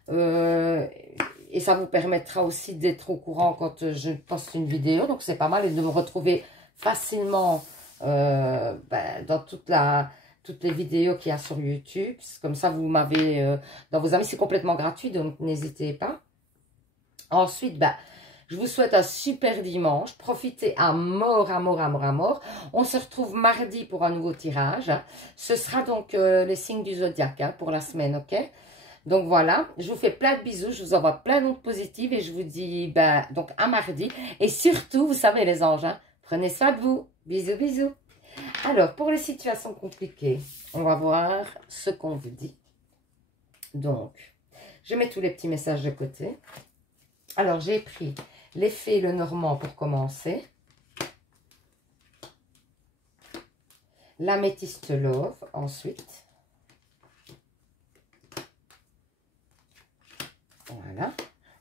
Et ça vous permettra aussi d'être au courant quand je poste une vidéo. Donc, c'est pas mal. Et de me retrouver facilement ben, dans toutes les vidéos qu'il y a sur YouTube. Comme ça, vous m'avez dans vos amis. C'est complètement gratuit, donc n'hésitez pas. Ensuite, ben, je vous souhaite un super dimanche. Profitez à mort, à mort, à mort, à mort. On se retrouve mardi pour un nouveau tirage. Ce sera donc les signes du zodiaque, hein, pour la semaine, ok? Donc voilà, je vous fais plein de bisous. Je vous envoie plein d'ondes positives et je vous dis ben, donc à mardi. Et surtout, vous savez les anges, hein, prenez soin de vous. Bisous, bisous. Alors, pour les situations compliquées, on va voir ce qu'on vous dit. Donc, je mets tous les petits messages de côté. Alors, j'ai pris l'effet le normand pour commencer. L'améthyste love ensuite. Voilà.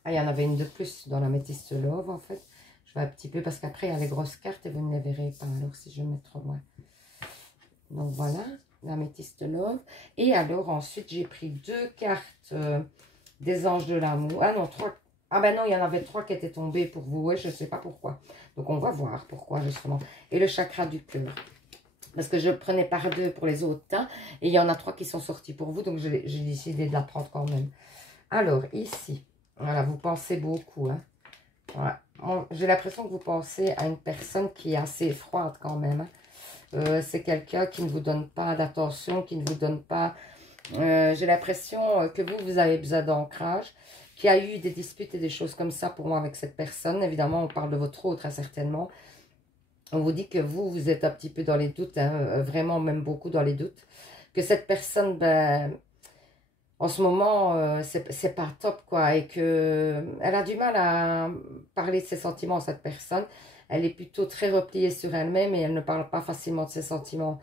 Ah, il y en avait une de plus dans l'améthyste love en fait. Je vais un petit peu parce qu'après il y a les grosses cartes et vous ne les verrez pas. Alors si je mets trop loin. Donc voilà, l'améthyste love. Et alors ensuite j'ai pris 2 cartes des anges de l'amour. Ah non, 3. Ah ben non, il y en avait 3 qui étaient tombées pour vous. Ouais, je ne sais pas pourquoi. Donc on va voir pourquoi justement. Et le chakra du cœur. Parce que je prenais par 2 pour les autres teints. Et il y en a 3 qui sont sortis pour vous. Donc j'ai décidé de la prendre quand même. Alors ici, voilà, vous pensez beaucoup. Hein. Voilà. J'ai l'impression que vous pensez à une personne qui est assez froide quand même. Hein. C'est quelqu'un qui ne vous donne pas d'attention, qui ne vous donne pas... j'ai l'impression que vous avez besoin d'ancrage, qu'il y a eu des disputes et des choses comme ça pour moi avec cette personne. Évidemment, on parle de votre autre, hein, certainement. On vous dit que vous êtes un petit peu dans les doutes, hein, vraiment même beaucoup dans les doutes. Que cette personne, ben... En ce moment, c'est pas top, quoi. Et que elle a du mal à parler de ses sentiments, cette personne. Elle est plutôt très repliée sur elle-même et elle ne parle pas facilement de ses sentiments.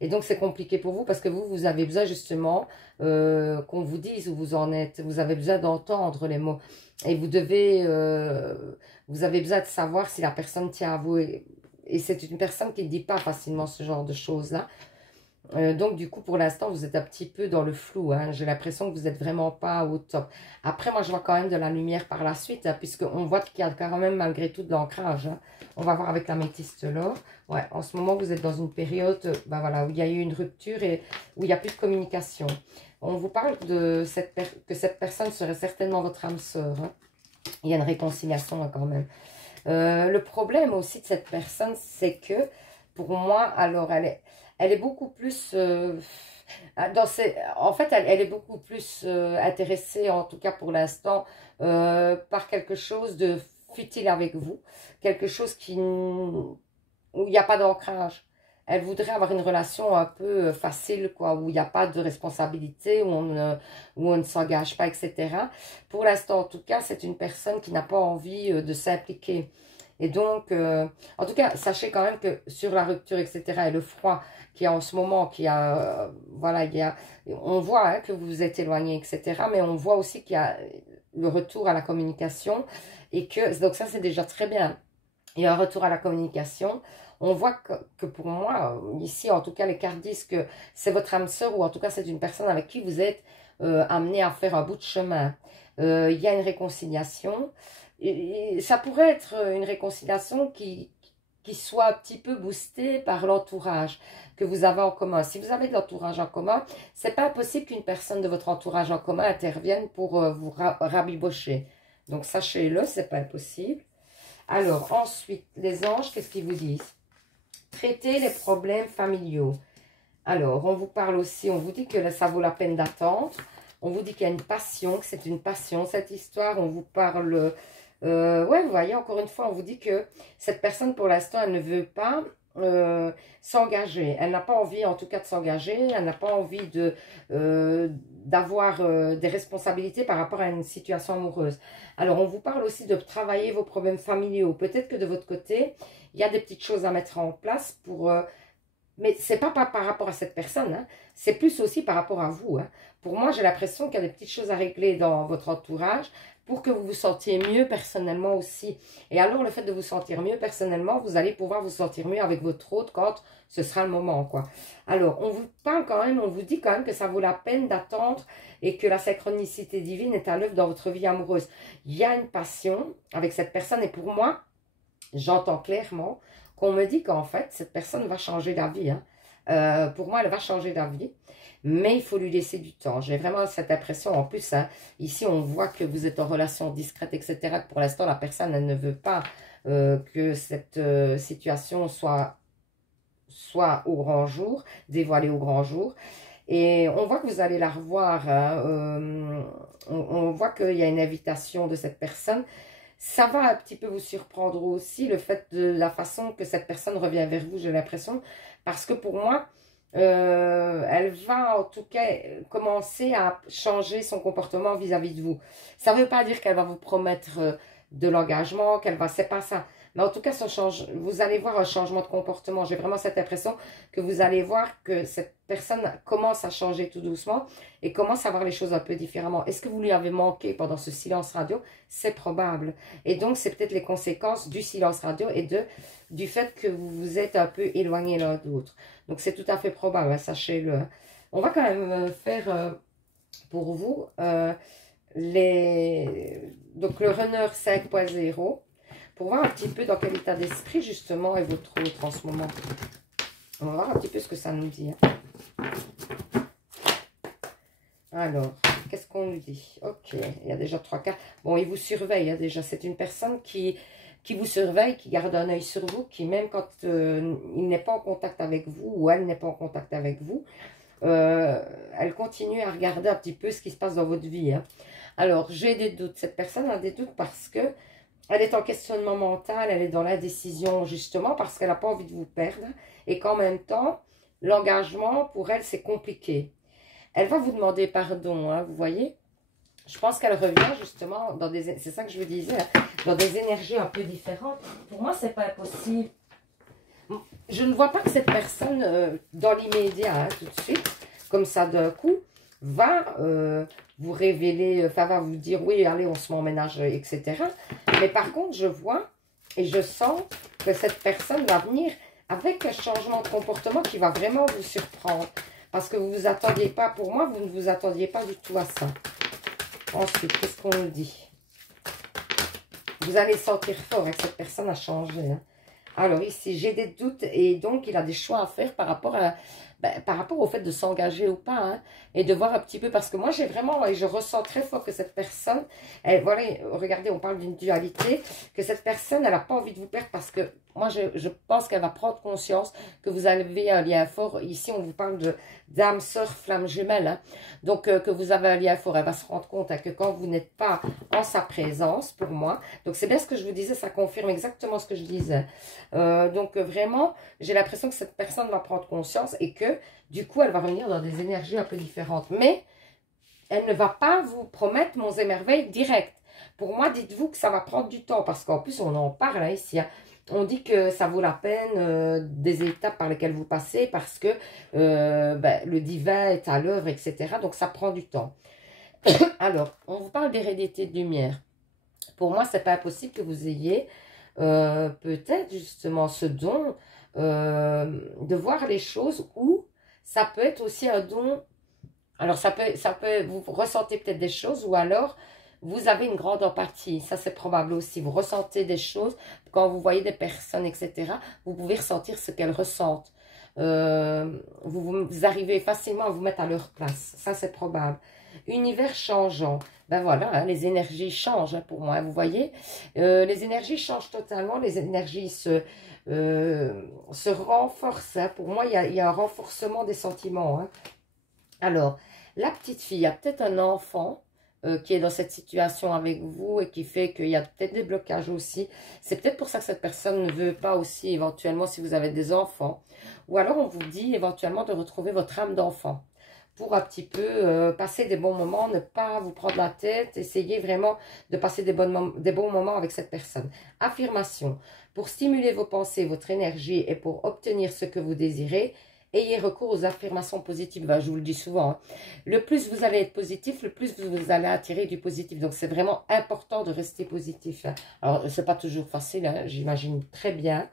Et donc, c'est compliqué pour vous parce que vous avez besoin justement qu'on vous dise où vous en êtes. Vous avez besoin d'entendre les mots. Et vous avez besoin de savoir si la personne tient à vous. Et c'est une personne qui ne dit pas facilement ce genre de choses-là. Donc, du coup, pour l'instant, vous êtes un petit peu dans le flou. Hein. J'ai l'impression que vous n'êtes vraiment pas au top. Après, moi, je vois quand même de la lumière par la suite, hein, puisqu'on voit qu'il y a quand même malgré tout de l'ancrage. Hein. On va voir avec l'améthyste là. Ouais, en ce moment, vous êtes dans une période ben voilà, où il y a eu une rupture et où il n'y a plus de communication. On vous parle de que cette personne serait certainement votre âme sœur. Hein. Il y a une réconciliation hein, quand même. Le problème aussi de cette personne, c'est que pour moi, alors elle est beaucoup plus en fait elle est beaucoup plus intéressée, en tout cas pour l'instant, par quelque chose de futile avec vous, quelque chose où il n'y a pas d'ancrage. Elle voudrait avoir une relation un peu facile, quoi, où il n'y a pas de responsabilité, où on ne s'engage pas, etc. Pour l'instant, en tout cas, c'est une personne qui n'a pas envie de s'impliquer. Et donc, en tout cas, sachez quand même que sur la rupture, etc., et le froid qu'il y a en ce moment, voilà, on voit hein, que vous vous êtes éloigné, etc., mais on voit aussi qu'il y a le retour à la communication, et que, donc ça, c'est déjà très bien. Il y a un retour à la communication. On voit que pour moi, ici, en tout cas, les cartes disent que c'est votre âme sœur, ou en tout cas, c'est une personne avec qui vous êtes amené à faire un bout de chemin. Il y a une réconciliation. Et ça pourrait être une réconciliation qui qui soit un petit peu boosté par l'entourage que vous avez en commun. Si vous avez de l'entourage en commun, c'est pas possible qu'une personne de votre entourage en commun intervienne pour vous rabibocher. Donc, sachez-le, c'est pas possible. Alors, ensuite, les anges, qu'est-ce qu'ils vous disent? Traitez les problèmes familiaux. Alors, on vous parle aussi, on vous dit que ça vaut la peine d'attendre. On vous dit qu'il y a une passion, que c'est une passion, cette histoire. On vous parle... ouais, vous voyez, encore une fois, on vous dit que cette personne, pour l'instant, elle ne veut pas s'engager. Elle n'a pas envie, en tout cas, de s'engager. Elle n'a pas envie d'avoir des responsabilités par rapport à une situation amoureuse. Alors, on vous parle aussi de travailler vos problèmes familiaux. Peut-être que de votre côté, il y a des petites choses à mettre en place pour... mais c'est pas par rapport à cette personne, hein. C'est plus aussi par rapport à vous. Hein. Pour moi, j'ai l'impression qu'il y a des petites choses à régler dans votre entourage pour que vous vous sentiez mieux personnellement aussi. Et alors, le fait de vous sentir mieux personnellement, vous allez pouvoir vous sentir mieux avec votre hôte quand ce sera le moment, quoi. Alors, on vous parle quand même, on vous dit quand même que ça vaut la peine d'attendre et que la synchronicité divine est à l'œuvre dans votre vie amoureuse. Il y a une passion avec cette personne et pour moi, j'entends clairement qu'on me dit qu'en fait, cette personne va changer d'avis. Hein. Pour moi, elle va changer d'avis. Mais il faut lui laisser du temps. J'ai vraiment cette impression. En plus, hein, ici, on voit que vous êtes en relation discrète, etc. Que pour l'instant, la personne, elle ne veut pas que cette situation soit au grand jour, dévoilée au grand jour. Et on voit que vous allez la revoir. Hein, on voit qu'il y a une invitation de cette personne. Ça va un petit peu vous surprendre aussi, le fait de la façon que cette personne revient vers vous, j'ai l'impression. Parce que pour moi, elle va en tout cas commencer à changer son comportement vis-à-vis de vous. Ça ne veut pas dire qu'elle va vous promettre de l'engagement, qu'elle va... C'est pas ça. Mais en tout cas, vous allez voir un changement de comportement. J'ai vraiment cette impression que vous allez voir que cette personne commence à changer tout doucement et commence à voir les choses un peu différemment. Est-ce que vous lui avez manqué pendant ce silence radio? C'est probable. Et donc, c'est peut-être les conséquences du silence radio et du fait que vous vous êtes un peu éloignés l'un de l'autre. Donc, c'est tout à fait probable, hein, sachez-le. On va quand même faire pour vous donc le runner 5.0. Pour voir un petit peu dans quel état d'esprit, justement, est votre autre en ce moment. On va voir un petit peu ce que ça nous dit. Hein. Alors, qu'est-ce qu'on nous dit? Ok, il y a déjà 3 cartes. Bon, il vous surveille, hein, déjà. C'est une personne qui vous surveille, qui garde un œil sur vous, qui même quand il n'est pas en contact avec vous, ou elle n'est pas en contact avec vous, elle continue à regarder un petit peu ce qui se passe dans votre vie. Hein. Alors, j'ai des doutes. Cette personne a des doutes parce que elle est en questionnement mental, elle est dans l'indécision justement parce qu'elle n'a pas envie de vous perdre et qu'en même temps, l'engagement pour elle, c'est compliqué. Elle va vous demander pardon, hein, vous voyez. Je pense qu'elle revient justement dans des... C'est ça que je vous disais, hein, dans des énergies un peu différentes. Pour moi, c'est pas impossible. Je ne vois pas que cette personne, dans l'immédiat, hein, tout de suite, comme ça d'un coup, va vous révéler, enfin va vous dire oui, allez, on se met en ménage, etc. Mais par contre, je vois et je sens que cette personne va venir avec un changement de comportement qui va vraiment vous surprendre. Parce que vous ne vous attendiez pas, pour moi, vous ne vous attendiez pas du tout à ça. Ensuite, qu'est-ce qu'on nous dit? Vous allez sentir fort que cette personne a changé. Hein. Alors ici, j'ai des doutes et donc il a des choix à faire par rapport au fait de s'engager ou pas. Hein, et de voir un petit peu, parce que moi j'ai vraiment, et je ressens très fort que cette personne, voilà, regardez, on parle d'une dualité, que cette personne, elle n'a pas envie de vous perdre parce que moi je pense qu'elle va prendre conscience que vous avez un lien fort. Ici on vous parle d'âme, sœur, flamme jumelle. Hein, donc que vous avez un lien fort, elle va se rendre compte hein, que quand vous n'êtes pas en sa présence, pour moi, donc c'est bien ce que je vous disais, ça confirme exactement ce que je disais. Donc vraiment, j'ai l'impression que cette personne va prendre conscience et que du coup, elle va revenir dans des énergies un peu différentes. Mais elle ne va pas vous promettre monts et merveilles direct. Pour moi, dites-vous que ça va prendre du temps parce qu'en plus, on en parle hein, ici. Hein. On dit que ça vaut la peine des étapes par lesquelles vous passez parce que le divin est à l'œuvre, etc. Donc, ça prend du temps. Alors, on vous parle d'hérédité de lumière. Pour moi, c'est pas impossible que vous ayez peut-être justement ce don de voir les choses ou ça peut être aussi un don. Alors, ça peut vous ressentez peut-être des choses ou alors Vous avez une grande empathie, ça c'est probable aussi. Vous ressentez des choses, quand vous voyez des personnes, etc., vous pouvez ressentir ce qu'elles ressentent. Vous arrivez facilement à vous mettre à leur place, ça c'est probable. Univers changeant, ben voilà, hein, les énergies changent hein, pour moi, vous voyez. Les énergies changent totalement, les énergies se renforcent. Hein. Pour moi, il y a un renforcement des sentiments. Hein. Alors, la petite fille, il y a peut-être un enfant qui est dans cette situation avec vous et qui fait qu'il y a peut-être des blocages aussi. C'est peut-être pour ça que cette personne ne veut pas aussi éventuellement si vous avez des enfants. Ou alors on vous dit éventuellement de retrouver votre âme d'enfant pour un petit peu passer des bons moments, ne pas vous prendre la tête, essayez vraiment de passer des bons moments avec cette personne. Affirmation, pour stimuler vos pensées, votre énergie et pour obtenir ce que vous désirez, ayez recours aux affirmations positives. Ben, je vous le dis souvent, hein. Le plus vous allez être positif, le plus vous allez attirer du positif. Donc, c'est vraiment important de rester positif. Hein. Alors, c'est pas toujours facile, hein, j'imagine très bien.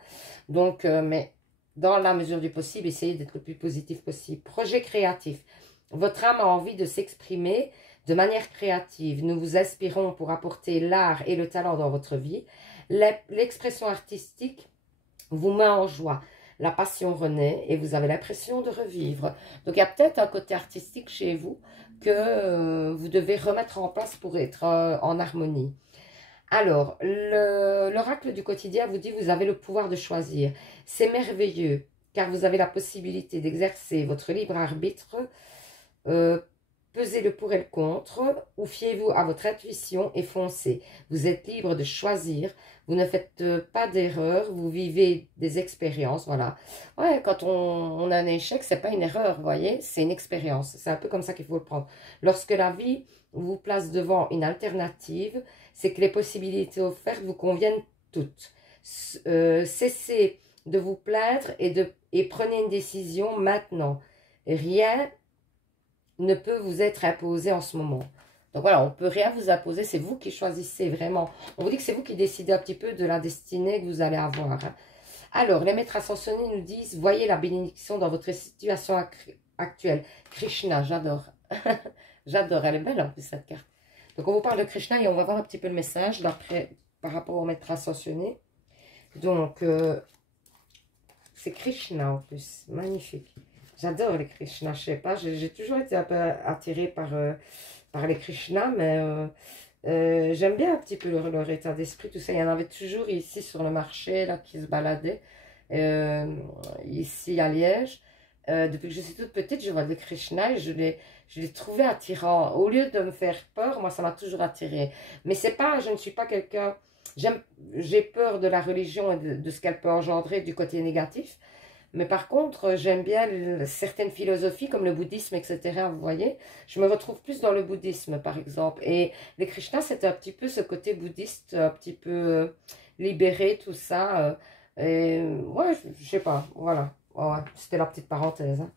Donc, mais dans la mesure du possible, essayez d'être le plus positif possible. Projet créatif. Votre âme a envie de s'exprimer de manière créative. Nous vous inspirons pour apporter l'art et le talent dans votre vie. L'expression artistique vous met en joie. La passion renaît et vous avez l'impression de revivre. Donc, il y a peut-être un côté artistique chez vous que vous devez remettre en place pour être en harmonie. Alors, l'oracle du quotidien vous dit, vous avez le pouvoir de choisir. C'est merveilleux, car vous avez la possibilité d'exercer votre libre arbitre. Pesez le pour et le contre, ou fiez-vous à votre intuition et foncez. Vous êtes libre de choisir, vous ne faites pas d'erreur, vous vivez des expériences, voilà. Ouais, quand on a un échec, c'est pas une erreur, vous voyez, c'est une expérience. C'est un peu comme ça qu'il faut le prendre. Lorsque la vie vous place devant une alternative, c'est que les possibilités offertes vous conviennent toutes. Cessez de vous plaindre et prenez une décision maintenant. Rien ne peut vous être imposé en ce moment. Donc voilà, on ne peut rien vous imposer, c'est vous qui choisissez vraiment. On vous dit que c'est vous qui décidez un petit peu de la destinée que vous allez avoir. Hein. Alors, les maîtres ascensionnés nous disent, voyez la bénédiction dans votre situation actuelle. Krishna, j'adore. J'adore, elle est belle en plus cette carte. Donc on vous parle de Krishna et on va voir un petit peu le message par rapport aux maîtres ascensionnés. Donc, c'est Krishna en plus, magnifique. J'adore les Krishna, je sais pas, j'ai toujours été un peu attirée par les Krishna, mais j'aime bien un petit peu leur état d'esprit, tout ça. Il y en avait toujours ici sur le marché, là, qui se baladaient, ici à Liège. Depuis que je suis toute petite, je vois des Krishna et je les trouvais attirants. Au lieu de me faire peur, moi, ça m'a toujours attirée. Mais c'est pas, je ne suis pas quelqu'un... J'ai peur de la religion et de ce qu'elle peut engendrer du côté négatif. Mais par contre, j'aime bien certaines philosophies comme le bouddhisme, etc. Vous voyez, je me retrouve plus dans le bouddhisme, par exemple. Et les Krishnas, c'est un petit peu ce côté bouddhiste, un petit peu libéré, tout ça. Ouais, je sais pas, voilà. Ouais, c'était la petite parenthèse. Hein.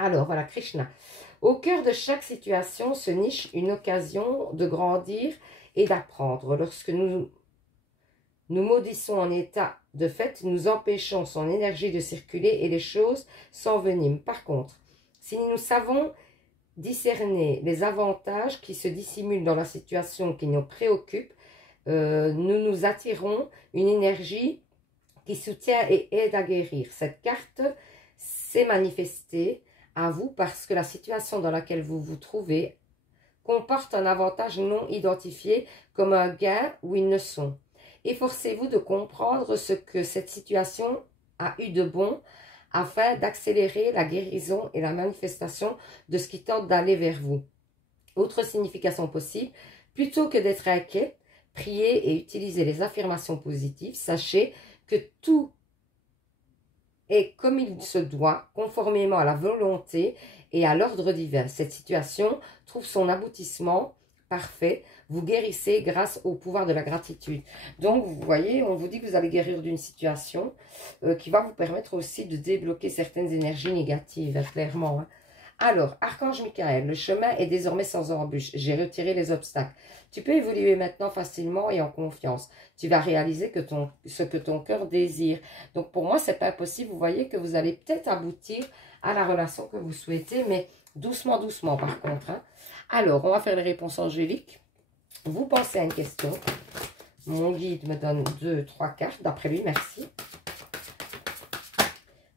Alors, voilà, Krishna. Au cœur de chaque situation se niche une occasion de grandir et d'apprendre. Lorsque nous maudissons en état de fait, nous empêchons son énergie de circuler et les choses s'enveniment. Par contre, si nous savons discerner les avantages qui se dissimulent dans la situation qui nous préoccupe, nous nous attirons une énergie qui soutient et aide à guérir. Cette carte s'est manifestée à vous parce que la situation dans laquelle vous vous trouvez comporte un avantage non identifié comme un gain ou une leçon. Efforcez-vous de comprendre ce que cette situation a eu de bon afin d'accélérer la guérison et la manifestation de ce qui tente d'aller vers vous. Autre signification possible, plutôt que d'être inquiet, priez et utilisez les affirmations positives. Sachez que tout est comme il se doit, conformément à la volonté et à l'ordre divin. Cette situation trouve son aboutissement parfait. Vous guérissez grâce au pouvoir de la gratitude. Donc, vous voyez, on vous dit que vous allez guérir d'une situation qui va vous permettre aussi de débloquer certaines énergies négatives, clairement. Hein. Alors, Archange Michael, le chemin est désormais sans embûche. J'ai retiré les obstacles. Tu peux évoluer maintenant facilement et en confiance. Tu vas réaliser ce que ton cœur désire. Donc, pour moi, c'est pas impossible. Vous voyez que vous allez peut-être aboutir à la relation que vous souhaitez, mais doucement, doucement par contre. Hein. Alors, on va faire les réponses angéliques. Vous pensez à une question. Mon guide me donne 2, 3 cartes. D'après lui, merci.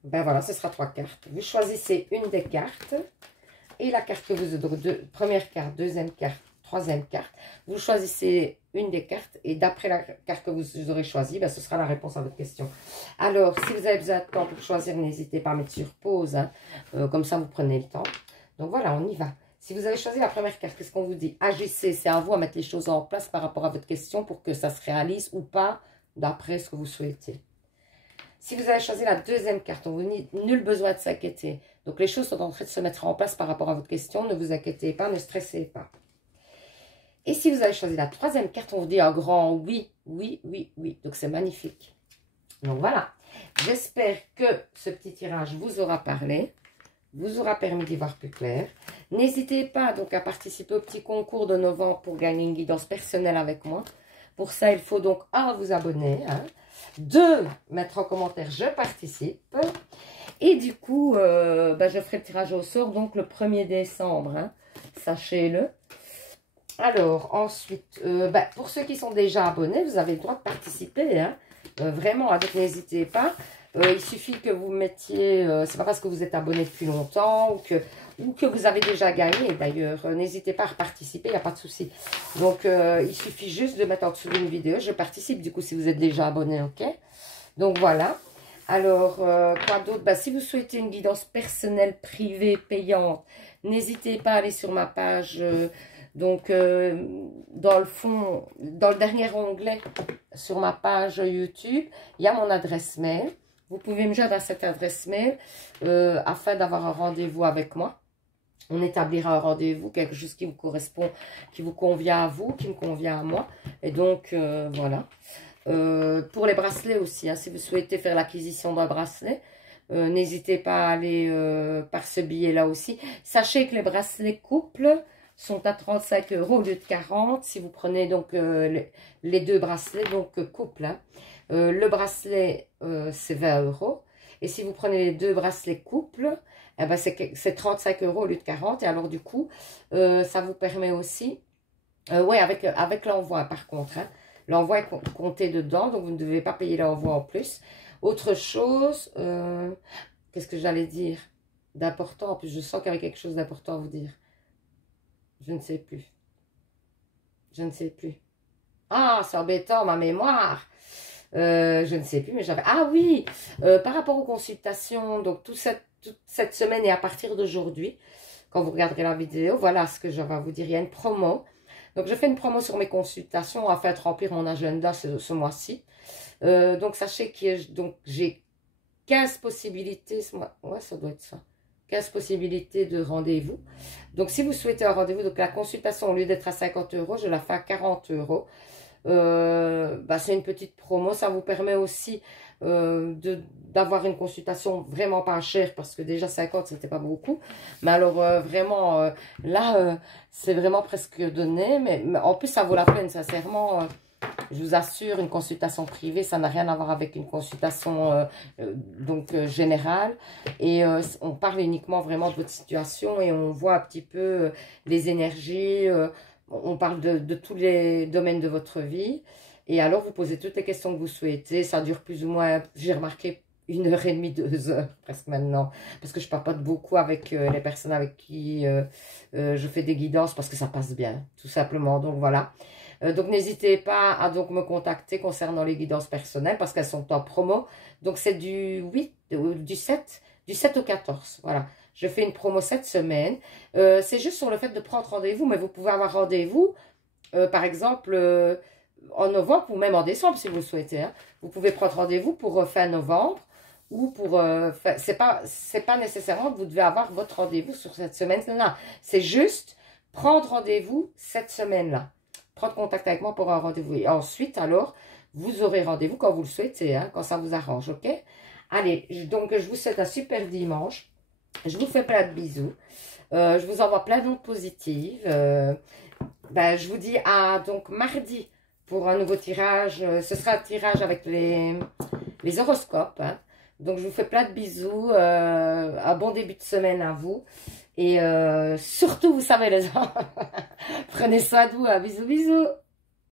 Ben voilà, ce sera 3 cartes. Vous choisissez une des cartes. Et la carte que vous aurez, première carte, deuxième carte, troisième carte. Vous choisissez une des cartes. Et d'après la carte que vous aurez choisie, ben, ce sera la réponse à votre question. Alors, si vous avez besoin de temps pour choisir, n'hésitez pas à mettre sur pause. Hein. Comme ça, vous prenez le temps. Donc voilà, on y va. Si vous avez choisi la première carte, qu'est-ce qu'on vous dit? Agissez, c'est à vous à mettre les choses en place par rapport à votre question pour que ça se réalise ou pas d'après ce que vous souhaitez. Si vous avez choisi la deuxième carte, on vous dit nul besoin de s'inquiéter. Donc les choses sont en train de se mettre en place par rapport à votre question. Ne vous inquiétez pas, ne stressez pas. Et si vous avez choisi la troisième carte, on vous dit un grand oui, oui, oui, oui. Donc c'est magnifique. Donc voilà. J'espère que ce petit tirage vous aura parlé, vous aura permis d'y voir plus clair. N'hésitez pas donc à participer au petit concours de novembre pour gagner une guidance personnelle avec moi. Pour ça, il faut donc 1, vous abonner, hein, 2, mettre en commentaire je participe. Et du coup, je ferai le tirage au sort donc le 1er décembre, hein, sachez-le. Alors ensuite, pour ceux qui sont déjà abonnés, vous avez le droit de participer, hein, vraiment, donc n'hésitez pas. Il suffit que vous mettiez, c'est pas parce que vous êtes abonné depuis longtemps ou que vous avez déjà gagné d'ailleurs. N'hésitez pas à participer, il n'y a pas de souci. Donc, il suffit juste de mettre en dessous d'une vidéo. Je participe du coup si vous êtes déjà abonné, ok? Donc, voilà. Alors, quoi d'autre? Si vous souhaitez une guidance personnelle, privée, payante, n'hésitez pas à aller sur ma page. Donc, dans le fond, dans le dernier onglet sur ma page YouTube, il y a mon adresse mail. Vous pouvez me joindre à cette adresse mail afin d'avoir un rendez-vous avec moi. On établira un rendez-vous, quelque chose qui vous correspond, qui vous convient à vous, qui me convient à moi. Et donc, voilà. Pour les bracelets aussi, hein, si vous souhaitez faire l'acquisition d'un bracelet, n'hésitez pas à aller par ce billet-là aussi. Sachez que les bracelets couples sont à 35 € au lieu de 40 si vous prenez donc les 2 bracelets, donc couple. Hein. Le bracelet, c'est 20 €. Et si vous prenez les 2 bracelets couple, eh ben c'est 35 € au lieu de 40. Et alors, du coup, ça vous permet aussi... oui, avec l'envoi, par contre. Hein, l'envoi est compté dedans, donc vous ne devez pas payer l'envoi en plus. Autre chose, qu'est-ce que j'allais dire d'important? En plus, je sens qu'il y avait quelque chose d'important à vous dire. Je ne sais plus. Je ne sais plus. Ah, c'est embêtant, ma mémoire. Je ne sais plus, mais j'avais... Ah oui, par rapport aux consultations, donc toute cette semaine et à partir d'aujourd'hui, quand vous regarderez la vidéo, voilà ce que je vais vous dire. Il y a une promo. Donc, je fais une promo sur mes consultations afin de remplir mon agenda ce mois-ci. Donc, sachez que j'ai 15 possibilités. Ouais, ça doit être ça. 15 possibilités de rendez-vous. Donc, si vous souhaitez un rendez-vous, donc la consultation, au lieu d'être à 50 €, je la fais à 40 €. C'est une petite promo, ça vous permet aussi d'avoir une consultation vraiment pas chère parce que déjà 50 c'était pas beaucoup, mais alors vraiment là c'est vraiment presque donné, mais en plus ça vaut la peine sincèrement. Je vous assure, une consultation privée, ça n'a rien à voir avec une consultation générale. Et on parle uniquement vraiment de votre situation et on voit un petit peu les énergies. On parle de tous les domaines de votre vie. Et alors, vous posez toutes les questions que vous souhaitez. Ça dure plus ou moins, j'ai remarqué, 1h30, 2 heures presque maintenant. Parce que je papote beaucoup avec les personnes avec qui je fais des guidances parce que ça passe bien, tout simplement. Donc, voilà. Donc, n'hésitez pas à donc me contacter concernant les guidances personnelles parce qu'elles sont en promo. Donc, c'est du 7 au 14. Voilà. Je fais une promo cette semaine. C'est juste sur le fait de prendre rendez-vous, mais vous pouvez avoir rendez-vous, par exemple, en novembre ou même en décembre si vous le souhaitez. Hein. Vous pouvez prendre rendez-vous pour fin novembre ou pour... c'est pas nécessairement que vous devez avoir votre rendez-vous sur cette semaine-là. C'est juste prendre rendez-vous cette semaine-là. Prendre contact avec moi pour un rendez-vous. Et ensuite, alors, vous aurez rendez-vous quand vous le souhaitez, hein, quand ça vous arrange, ok? Allez, donc je vous souhaite un super dimanche. Je vous fais plein de bisous. Je vous envoie plein d'ondes positives. Je vous dis à donc mardi pour un nouveau tirage. Ce sera un tirage avec les horoscopes. Hein. Donc, je vous fais plein de bisous. Un bon début de semaine à vous. Et surtout, vous savez les gens, prenez soin de vous, hein. Bisous, bisous.